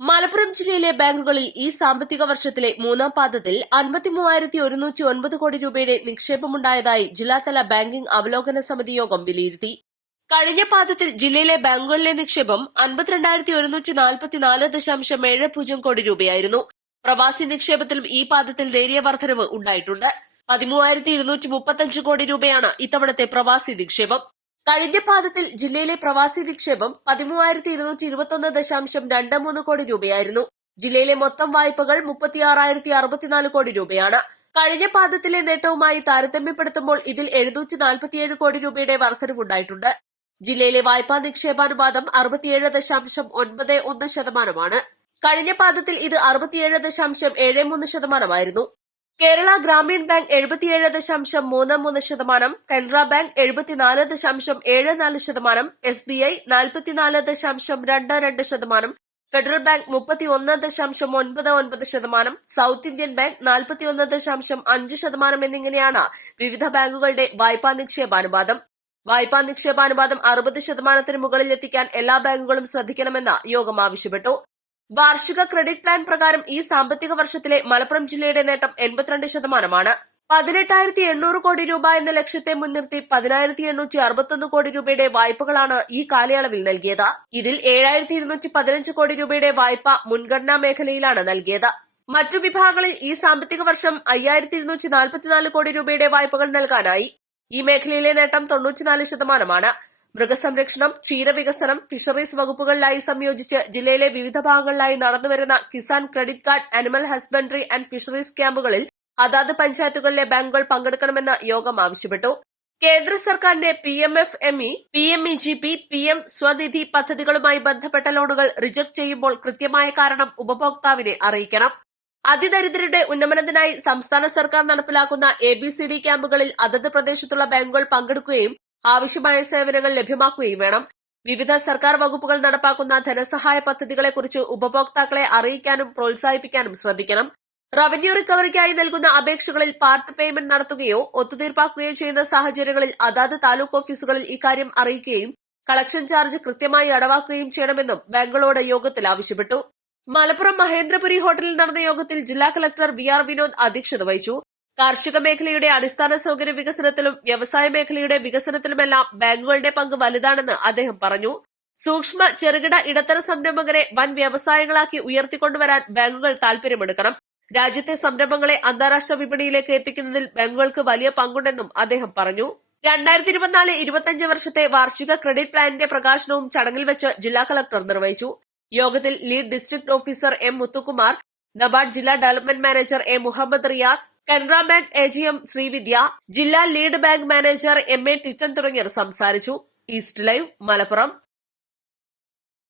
മലപ്പുറം ജില്ലയിലെ ബാങ്കുകളിൽ ഈ സാമ്പത്തിക വർഷത്തിലെ മൂന്നാം പാദത്തിൽ 53,109 കോടി രൂപയുടെ നിക്ഷേപമുണ്ടായതായി ജില്ലാതല ബാങ്കിംഗ് അവലോകന സമിതി യോഗം വിലയിരുത്തി. കഴിഞ്ഞ പാദത്തിൽ ജില്ലയിലെ ബാങ്കുകളിലെ നിക്ഷേപം 52,144.70 കോടി രൂപയായിരുന്നു. പ്രവാസി നിക്ഷേപത്തിലും ഈ പാദത്തിൽ നേരിയ വർധനവ് ഉണ്ടായിട്ടുണ്ട്. 13,235 കോടി രൂപയാണ് ഇത്തവണത്തെ പ്രവാസി നിക്ഷേപം. കഴിഞ്ഞ പാദത്തിൽ ജില്ലയിലെ പ്രവാസി നിക്ഷേപം 13,221.23 കോടി രൂപയായിരുന്നു. ജില്ലയിലെ മൊത്തം വായ്പകൾ 36,064 കോടി രൂപയാണ്. കഴിഞ്ഞ പാദത്തിലെ നേട്ടവുമായി താരതമ്യപ്പെടുത്തുമ്പോൾ ഇതിൽ 747 കോടി രൂപയുടെ വർധനവുണ്ടായിട്ടുണ്ട്. ജില്ലയിലെ വായ്പാ നിക്ഷേപാനുപാതം 67.91%. കഴിഞ്ഞ പാദത്തിൽ ഇത് 67.73%. Kerala Gramin Bank 77.33%, Canara Bank 74.74%, SBI 44.22%, Federal Bank 31.99%, South Indian Bank 41.5% എന്നിങ്ങനെയാണ് വിവിധ ബാങ്കുകളുടെ വായ്പാ നിക്ഷേപാനുപാതം. വായ്പാ നിക്ഷേപാനുപാതം 60% മുകളിലെത്തിക്കാൻ എല്ലാ ബാങ്കുകളും ശ്രദ്ധിക്കണമെന്ന് യോഗം ആവശ്യപ്പെട്ടു. വാർഷിക ക്രെഡിറ്റ് പ്ലാൻ പ്രകാരം ഈ സാമ്പത്തിക വർഷത്തിലെ മലപ്പുറം ജില്ലയുടെ നേട്ടം 82%. 18,800 കോടി രൂപ എന്ന ലക്ഷ്യത്തെ മുൻനിർത്തി 10,861 കോടി രൂപയുടെ വായ്പകളാണ് ഈ കാലയളവിൽ നൽകിയത്. ഇതിൽ 7,215 കോടി രൂപയുടെ വായ്പ മുൻഗണനാ മേഖലയിലാണ് നൽകിയത്. മറ്റു വിഭാഗങ്ങളിൽ ഈ സാമ്പത്തിക വർഷം 5,244 കോടി രൂപയുടെ വായ്പകൾ നൽകാനായി. ഈ മേഖലയിലെ നേട്ടം 94%. മൃഗസംരക്ഷണം, ക്ഷീരവികസനം, ഫിഷറീസ് വകുപ്പുകളിലായി സംയോജിച്ച് ജില്ലയിലെ വിവിധ ഭാഗങ്ങളിലായി നടന്നുവരുന്ന Kisan credit card, animal husbandry and fisheries ക്യാമ്പുകളിൽ അതാത് പഞ്ചായത്തുകളിലെ ബാങ്കുകൾ പങ്കെടുക്കണമെന്ന് യോഗം ആവശ്യപ്പെട്ടു. കേന്ദ്ര സർക്കാരിന്റെ PMFME, PMEGP, PM സ്വനിധി പദ്ധതികളുമായി ബന്ധപ്പെട്ട ലോണുകൾ റിജക്ട് ചെയ്യുമ്പോൾ കൃത്യമായ കാരണം ഉപഭോക്താവിനെ അറിയിക്കണം. അതിദരിദ്രരുടെ ഉന്നമനത്തിനായി സംസ്ഥാന സർക്കാർ നടപ്പിലാക്കുന്ന ABCD ക്യാമ്പുകളിൽ അതത് പ്രദേശത്തുള്ള ബാങ്കുകൾ പങ്കെടുക്കുകയും ആവശ്യമായ സേവനങ്ങൾ ലഭ്യമാക്കുകയും വേണം. വിവിധ സർക്കാർ വകുപ്പുകൾ നടപ്പാക്കുന്ന ധനസഹായ പദ്ധതികളെക്കുറിച്ച് ഉപഭോക്താക്കളെ അറിയിക്കാനും പ്രോത്സാഹിപ്പിക്കാനും ശ്രദ്ധിക്കണം. റവന്യൂ റിക്കവറിക്കായി നൽകുന്ന അപേക്ഷകളിൽ പാർട്ട് പേയ്മെന്റ് നടത്തുകയോ ഒത്തുതീർപ്പാക്കുകയോ ചെയ്യുന്ന സാഹചര്യങ്ങളിൽ അതാത് താലൂക്ക് ഓഫീസുകളിൽ ഇക്കാര്യം അറിയിക്കുകയും കളക്ഷൻ ചാർജ് കൃത്യമായി അടവാക്കുകയും ചെയ്യണമെന്നും ബാങ്കുകളോട് യോഗത്തിൽ ആവശ്യപ്പെട്ടു. മലപ്പുറം മഹേന്ദ്രപുരി ഹോട്ടലിൽ നടന്ന യോഗത്തിൽ ജില്ലാ കളക്ടർ VR വിനോദ് അധ്യക്ഷത വഹിച്ചു. കാർഷിക മേഖലയുടെ അടിസ്ഥാന സൌകര്യ വികസനത്തിലും വ്യവസായ മേഖലയുടെ വികസനത്തിലുമെല്ലാം ബാങ്കുകളുടെ പങ്ക് വലുതാണെന്ന് അദ്ദേഹം പറഞ്ഞു. സൂക്ഷ്മ, ചെറുകിട, ഇടത്തര സംരംഭകരെ വൻ വ്യവസായങ്ങളാക്കി ഉയർത്തിക്കൊണ്ടുവരാൻ ബാങ്കുകൾ താൽപര്യമെടുക്കണം. രാജ്യത്തെ സംരംഭങ്ങളെ അന്താരാഷ്ട്ര വിപണിയിലേക്ക് എത്തിക്കുന്നതിൽ ബാങ്കുകൾക്ക് വലിയ പങ്കുണ്ടെന്നും അദ്ദേഹം പറഞ്ഞു. 2024-25 വർഷത്തെ വാർഷിക ക്രെഡിറ്റ് പ്ലാനിന്റെ പ്രകാശനവും ചടങ്ങിൽ വെച്ച് ജില്ലാ കളക്ടർ നിർവഹിച്ചു. യോഗത്തിൽ lead district officer M. Muthukumar, NABARD ജില്ലാ development manager A. Muhammad Riyas, Canara bank AGM Srividya, ജില്ലാ lead bank manager MA Titan തുടങ്ങിയവർ സംസാരിച്ചു. East Live, Malappuram.